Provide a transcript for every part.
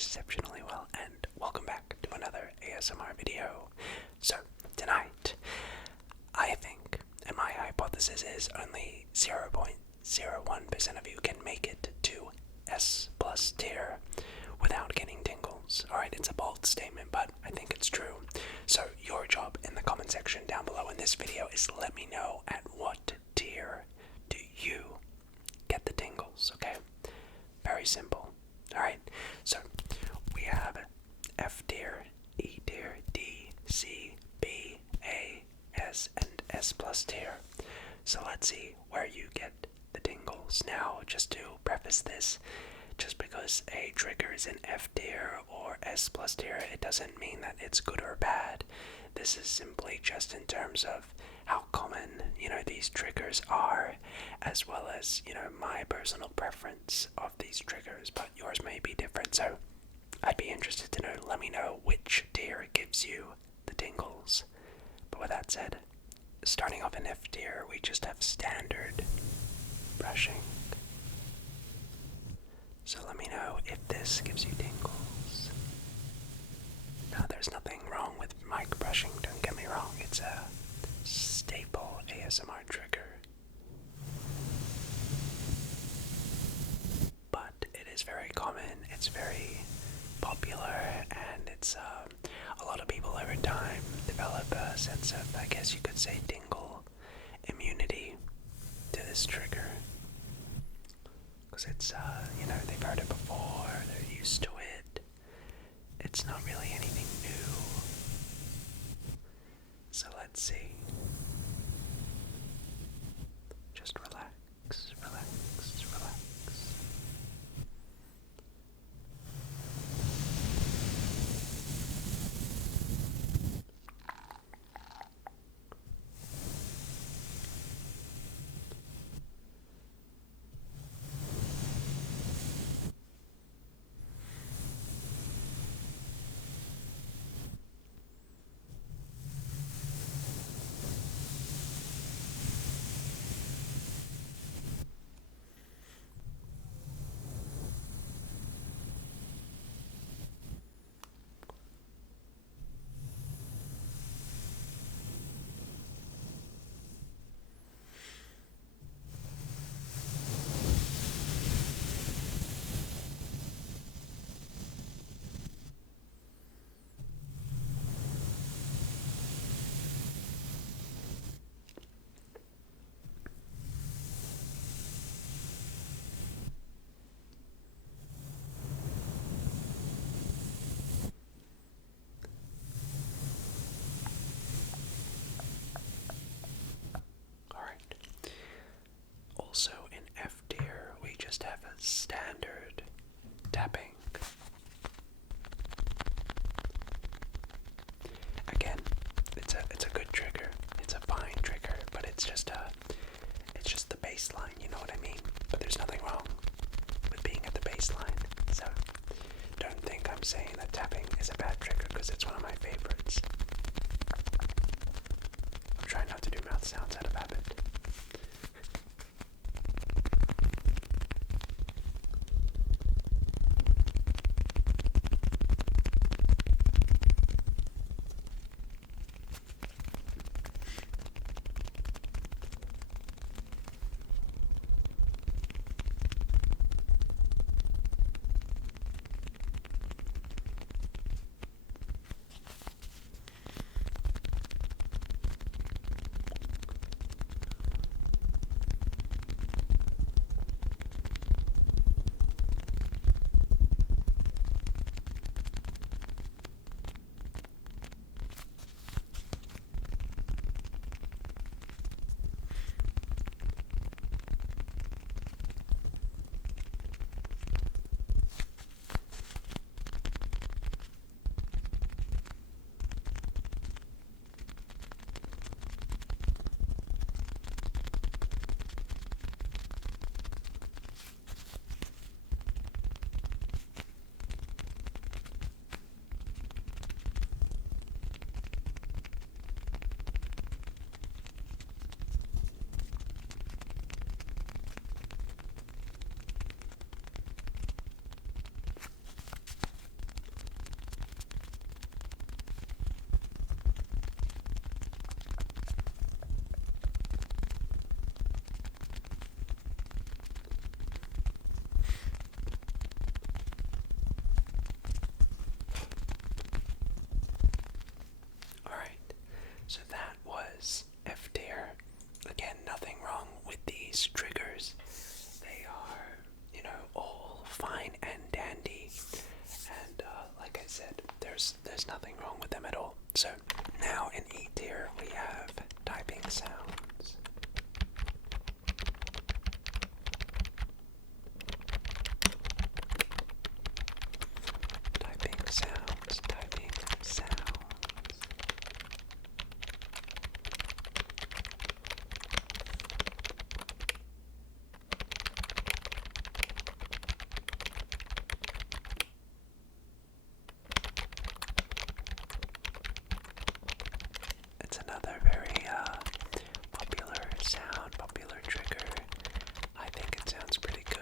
exceptionally well, and welcome back to another ASMR video. So, tonight, I think, and my hypothesis is only 0.01% of you can make it to S plus tier without getting tingles. Alright, it's a bold statement, but I think it's true. So, your job in the comment section down below in this video is to let me know at what tier do you get the tingles, okay? Very simple. Alright, so we have F tier, E tier, D, C, B, A, S, and S plus tier. So let's see where you get the tingles. Now, just to preface this, just because a trigger is in F tier or S plus tier, it doesn't mean that it's good or bad. This is simply just in terms of how common, these triggers are, as well as, my personal preference of these triggers, but yours may be different, so I'd be interested to know. Let me know which tier gives you the tingles. But with that said, starting off in F tier, we just have standard brushing. So let me know if this gives you tingles. Now, there's nothing wrong with mic brushing, don't get me wrong, it's a staple ASMR trigger. But it is very common, it's very popular, and it's a lot of people over time develop a sense of, I guess you could say, tingle immunity to this trigger. Because it's, they've heard it before, they're used to it. It's not really anything new. So let's see. Just relax, relax, relax. Also in F tier, we just have a standard tapping. Again, it's a good trigger. It's a fine trigger, but it's just the baseline, you know what I mean? But there's nothing wrong with being at the baseline. So don't think I'm saying that tapping is a bad trigger, because it's one of my favorites. I'm trying not to do mouth sounds out of habit. there's nothing wrong with them at all. So now in E tier we have typing sounds. Typing sounds, typing sounds. It's another very popular sound, popular trigger. I think it sounds pretty good.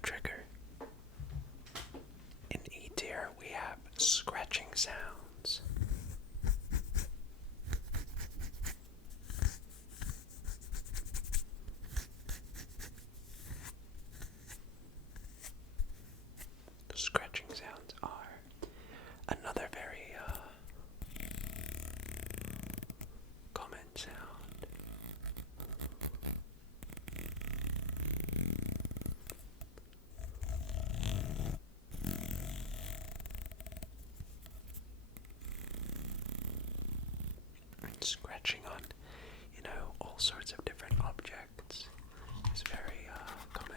Trigger. In E tier, we have scratching sounds. Scratching sounds are another very common sound. Scratching on, all sorts of different objects is very common.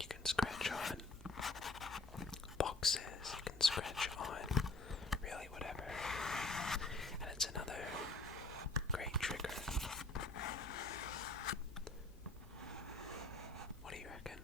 You can scratch on boxes, you can scratch on really whatever, and it's another great trigger. What do you reckon?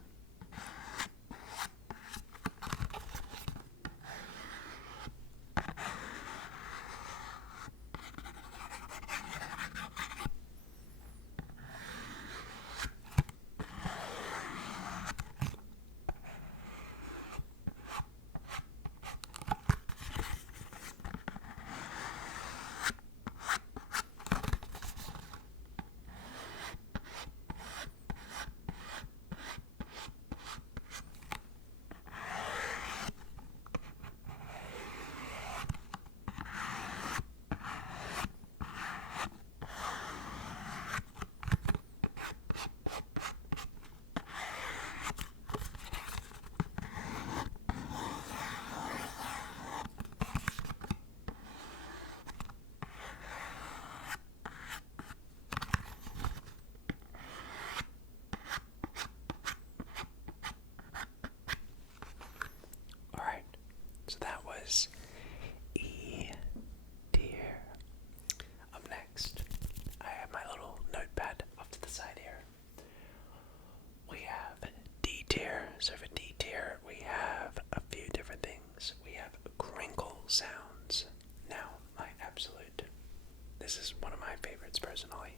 this is one of my favorites personally.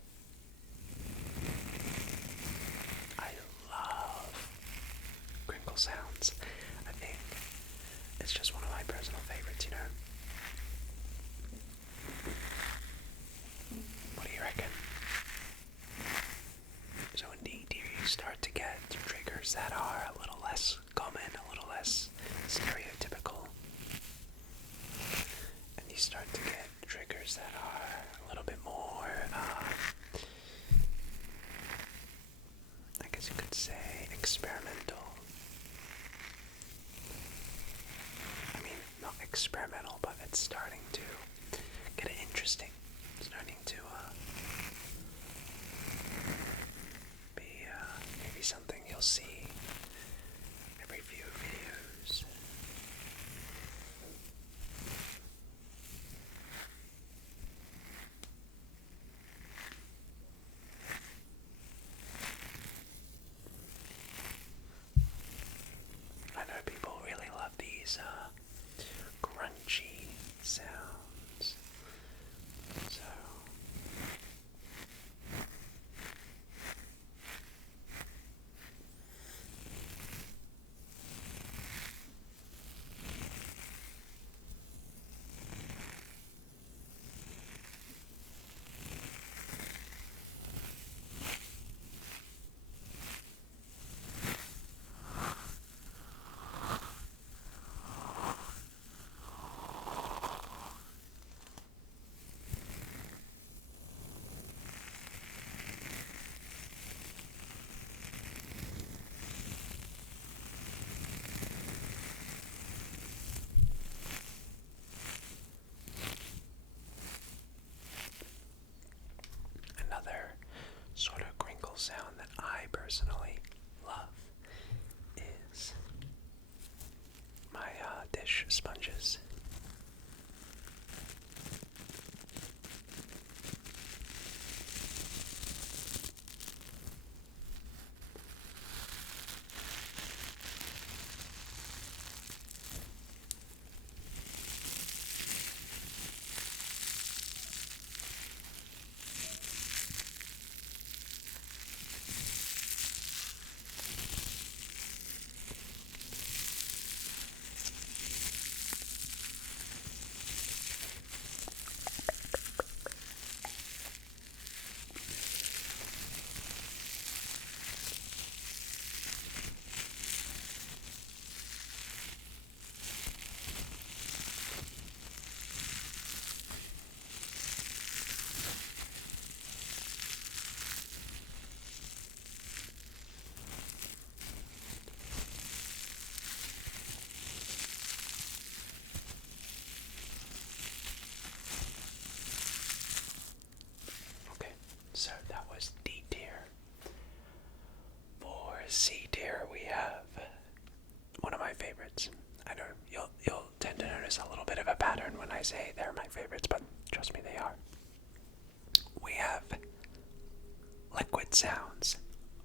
I love crinkle sounds. I think it's just one of my personal favorites, you know? What do you reckon? So indeed, here you start to get triggers that are a little less common, a little less stereotypical. And you start to get triggers that are a little bit more, I guess you could say, experimental. I mean, not experimental, but it's starting to get interesting. It's starting to be maybe something you'll see every few videos. I know people really love these crunchy sounds. So another sort of crinkle sound that I personally love is my dish sponges. Okay, so that was D tier. For C tier, we have one of my favorites. I know you'll tend to notice a little bit of a pattern when I say they're my favorites, but trust me, they are. We have liquid sounds.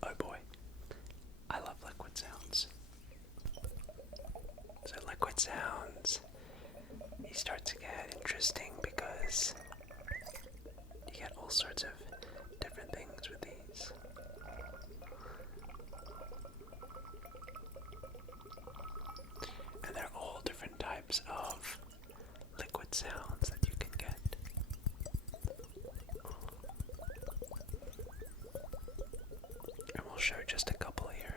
Oh boy, I love liquid sounds. So liquid sounds, you start to get interesting because you get all sorts of different things with these. And they're all different types of liquid sounds that you can get. And we'll show just a couple here.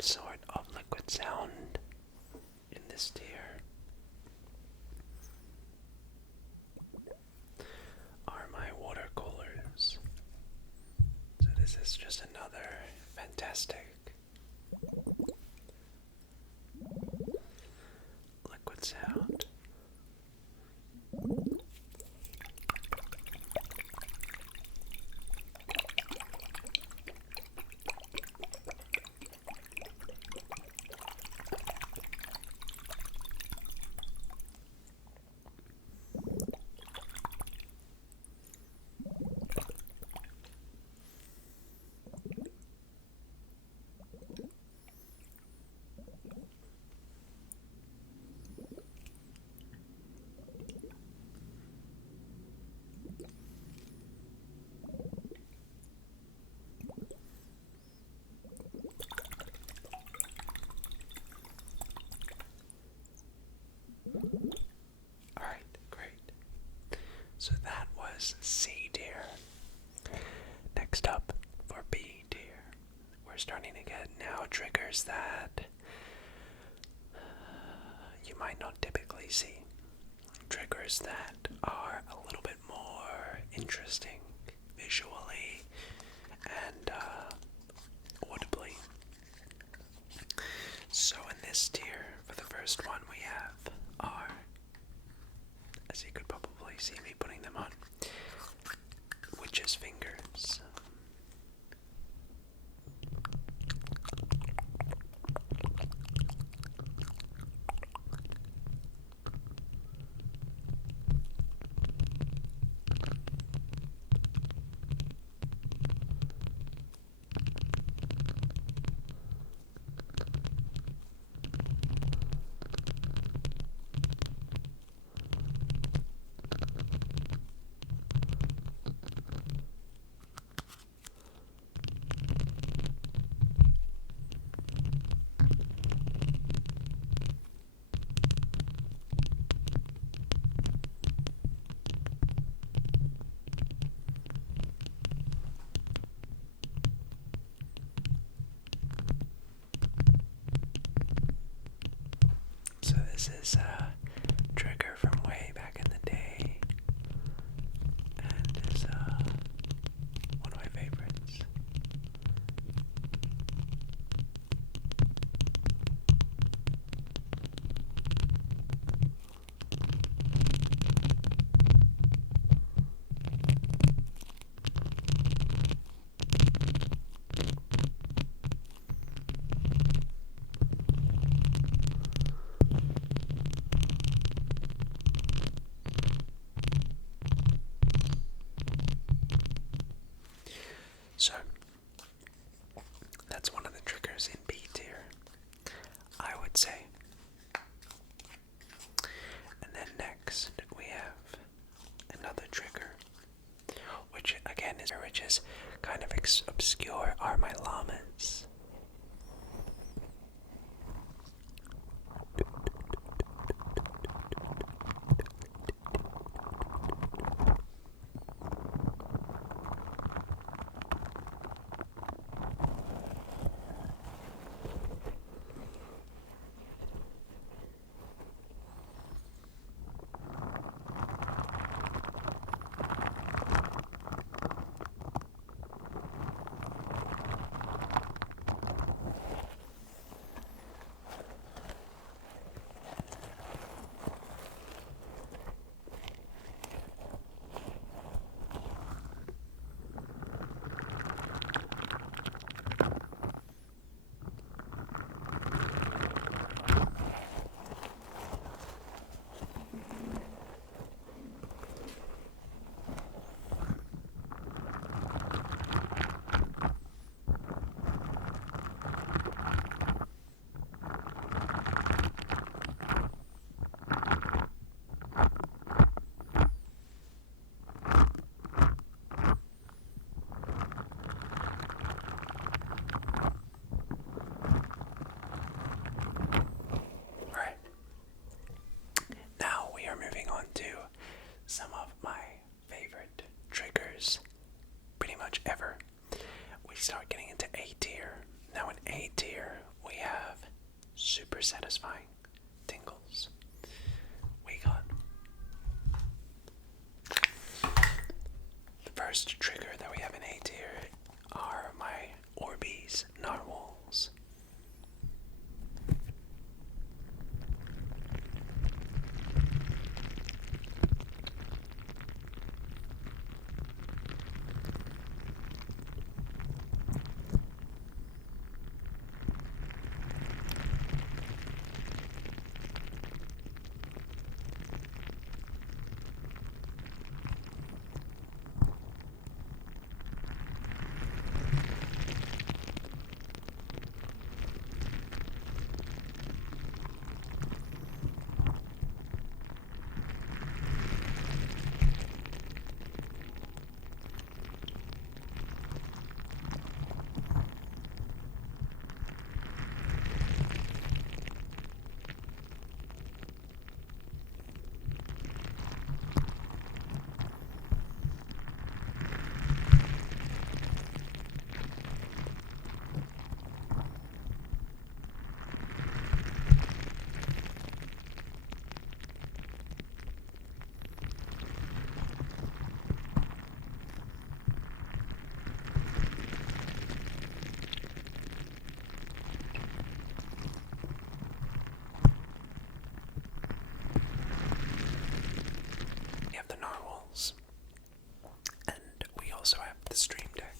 sort of liquid sound in this tier are my water coolers. So this is just another fantastic liquid sound. So that was C tier. Next up, for B tier, we're starting to get now triggers that you might not typically see. Triggers that are a little bit more interesting visually and audibly. So in this tier, for the first one we have our, as you could probably see me putting them on, witch's fingers. So this is a trigger from way back in the day, and is one of my favorites. super satisfying tingles. We got the first trigger that we have in A tier are my Orbeez narwhals. We have the narwhals, and we also have the stream deck.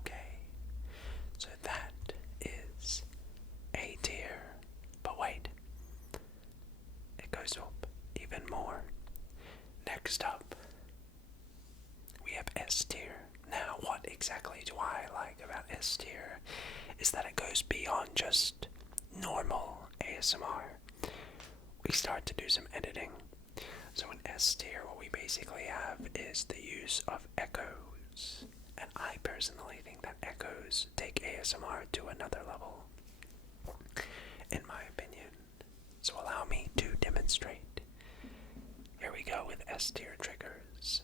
Okay, so that is A tier, but wait, it goes up even more. Next up, we have S tier. Now, what exactly do I like about S tier is that it goes beyond just normal ASMR. We start to do some editing. So in S tier, what we basically have is the use of echoes. And I personally think that echoes take ASMR to another level, in my opinion. So allow me to demonstrate. Here we go with S tier triggers.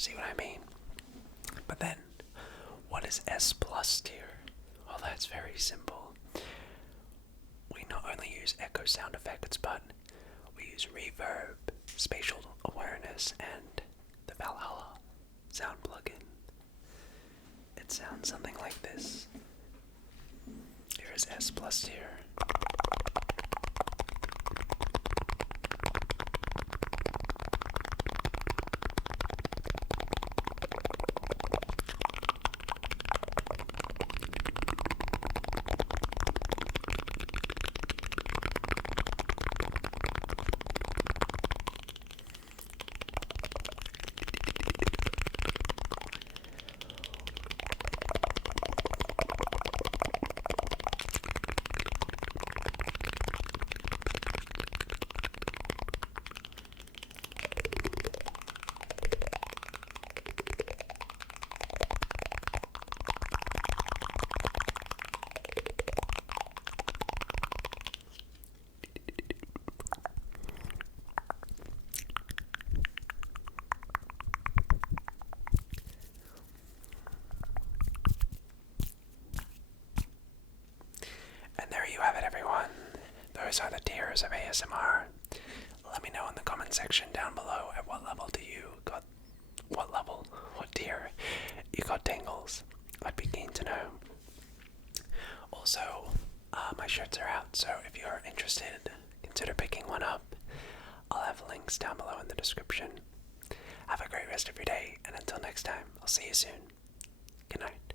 See what I mean? But then, what is S plus tier? Well, that's very simple. We not only use echo sound effects, but we use reverb, spatial awareness, and the Valhalla sound plugin. It sounds something like this. Here is S plus tier. And there you have it, everyone. Those are the tiers of ASMR. Let me know in the comment section down below at what tier you got tingles. I'd be keen to know. Also, my shirts are out, so if you're interested, consider picking one up. I'll have links down below in the description. Have a great rest of your day, and until next time, I'll see you soon. Good night.